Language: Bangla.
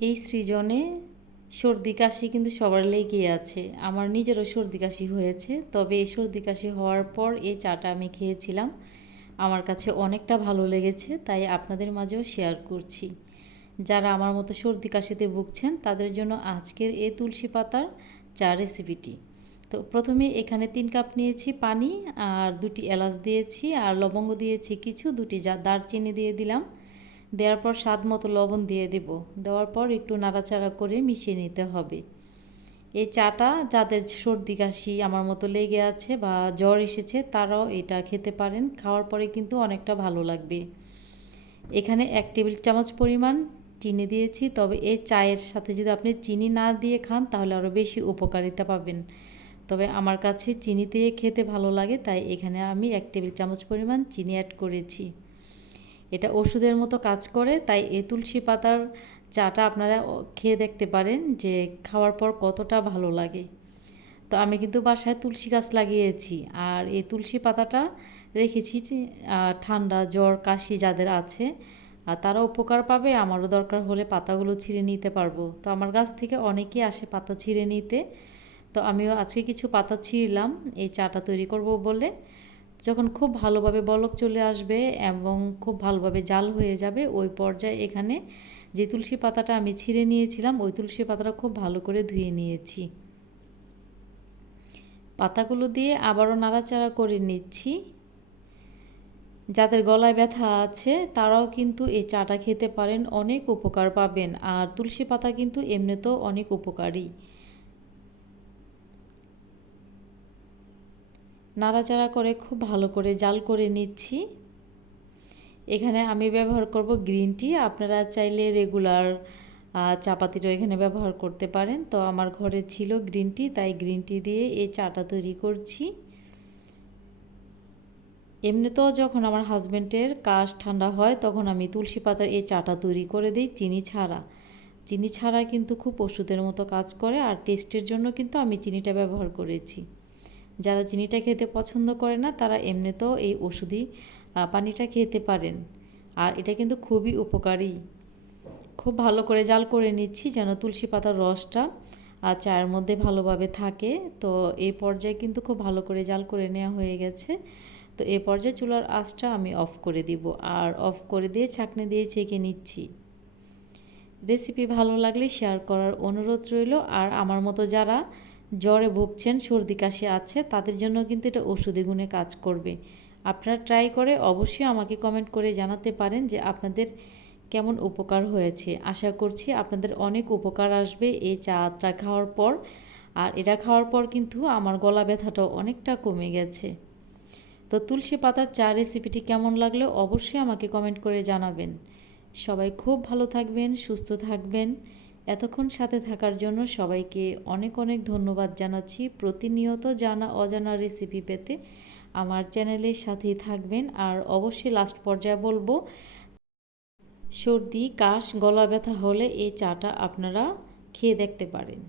এই সৃজনে সর্দি কাশি কিন্তু সবার লেগেই আছে। আমার নিজেরও সর্দি কাশি হয়েছে, তবে এই সর্দি কাশি হওয়ার পর এই চাটা আমি খেয়েছিলাম। আমার কাছে অনেকটা ভালো লেগেছে, তাই আপনাদের মাঝেও শেয়ার করছি। যারা আমার মতো সর্দি কাশিতে ভুগছেন, তাদের জন্য আজকের এই তুলসী পাতার চা রেসিপিটি। তো প্রথমে এখানে তিন কাপ নিয়েছি পানি, আর দুটি এলাচ দিয়েছি, আর লবঙ্গ দিয়েছি কিছু, দুটি যা দারচিনি দিয়ে দিলাম। দেওয়ার পর স্বাদ মতো লবণ দিয়ে দেব। দেওয়ার পর একটু নাড়াচাড়া করে মিশিয়ে নিতে হবে। এই চাটা যাদের সর্দি কাশি আমার মতো লেগে আছে বা জ্বর এসেছে, তারাও এটা খেতে পারেন। খাওয়ার পরে কিন্তু অনেকটা ভালো লাগবে। এখানে এক টেবিল চামচ পরিমাণ চিনি দিয়েছি। তবে এই চায়ের সাথে যদি আপনি চিনি না দিয়ে খান, তাহলে আরও বেশি উপকারিতা পাবেন। তবে আমার কাছে চিনি দিয়ে খেতে ভালো লাগে, তাই এখানে আমি এক টেবিল চামচ পরিমাণ চিনি অ্যাড করেছি। এটা ওষুধের মতো কাজ করে, তাই এই তুলসী পাতার চাটা আপনারা খেয়ে দেখতে পারেন যে খাওয়ার পর কতটা ভালো লাগে। তো আমি কিন্তু বাসায় তুলসী গাছ লাগিয়েছি, আর এই তুলসী পাতাটা রেখেছি ঠান্ডা জ্বর, কাশি যাদের আছে আর তারা উপকার পাবে, আমারও দরকার হলে পাতাগুলো ছিঁড়ে নিতে পারব। তো আমার গাছ থেকে অনেকেই আসে পাতা ছিঁড়ে নিতে। তো আমিও আজকে কিছু পাতা ছিঁড়লাম, এই চাটা তৈরি করব বলে। যখন খুব ভালোভাবে বলক চলে আসবে এবং খুব ভালোভাবে জাল হয়ে যাবে, ওই পর্যায়ে এখানে যে তুলসী পাতাটা আমি ছিঁড়ে নিয়েছিলাম, ওই তুলসী পাতাটা খুব ভালো করে ধুয়ে নিয়েছি। পাতাগুলো দিয়ে আবারও নাড়াচাড়া করে নিচ্ছি। যাদের গলায় ব্যথা আছে, তারাও কিন্তু এই চাটা খেতে পারেন, অনেক উপকার পাবেন। আর তুলসী পাতা কিন্তু এমনিতেও অনেক উপকারী। নাড়াচাড়া করে খুব ভালো করে জাল করে নিচ্ছি। এখানে আমি ব্যবহার করব গ্রিন টি। আপনারা চাইলে রেগুলার চাপাতিরও এখানে ব্যবহার করতে পারেন। তো আমার ঘরে ছিল গ্রিন টি, তাই গ্রিন টি দিয়ে এই চাটা তৈরি করছি। এমনিতেও যখন আমার হাজব্যান্ডের কাশ ঠান্ডা হয়, তখন আমি তুলসী পাতার এই চাটা তৈরি করে দিই চিনি ছাড়া। চিনি ছাড়া কিন্তু খুব ওষুধের মতো কাজ করে, আর টেস্টের জন্য কিন্তু আমি চিনিটা ব্যবহার করেছি। যারা চিনিটা খেতে পছন্দ করে না, তারা এমনিতেও এই ওষুধি পানিটা খেতে পারেন। আর এটা কিন্তু খুবই উপকারী। খুব ভালো করে জাল করে নিচ্ছি যেন তুলসী পাতার রসটা আর চায়ের মধ্যে ভালোভাবে থাকে। তো এই পর্যায়ে কিন্তু খুব ভালো করে জাল করে নেওয়া হয়ে গেছে। তো এই পর্যায়ে চুলার আঁচটা আমি অফ করে দিব। আর অফ করে দিয়ে ছাকনি দিয়ে ছেঁকে নিচ্ছি। রেসিপি ভালো লাগলে শেয়ার করার অনুরোধ রইল। আর আমার মতো যারা জ্বরে ভুগছেন, সর্দি কাশি আছে, তাদের জন্য কিন্তু এটা ওষুধি গুণে কাজ করবে। আপনারা ট্রাই করে অবশ্যই আমাকে কমেন্ট করে জানাতে পারেন যে আপনাদের কেমন উপকার হয়েছে। আশা করছি আপনাদের অনেক উপকার আসবে এই চাটা খাওয়ার পর। আর এটা খাওয়ার পর কিন্তু আমার গলা ব্যথাটাও অনেকটা কমে গেছে। তো তুলসী পাতার চা রেসিপিটি কেমন লাগল অবশ্যই আমাকে কমেন্ট করে জানাবেন। সবাই খুব ভালো থাকবেন, সুস্থ থাকবেন। এতক্ষণ সাথে থাকার জন্য সবাইকে অনেক অনেক ধন্যবাদ জানাচ্ছি। প্রতিনিয়ত জানা অজানা রেসিপি পেতে আমার চ্যানেলের সাথেই থাকবেন আর অবশ্যই লাস্ট পর্যায়ে বলব, সর্দি, কাশ, গলা ব্যথা হলে এই চাটা আপনারা খেয়ে দেখতে পারেন।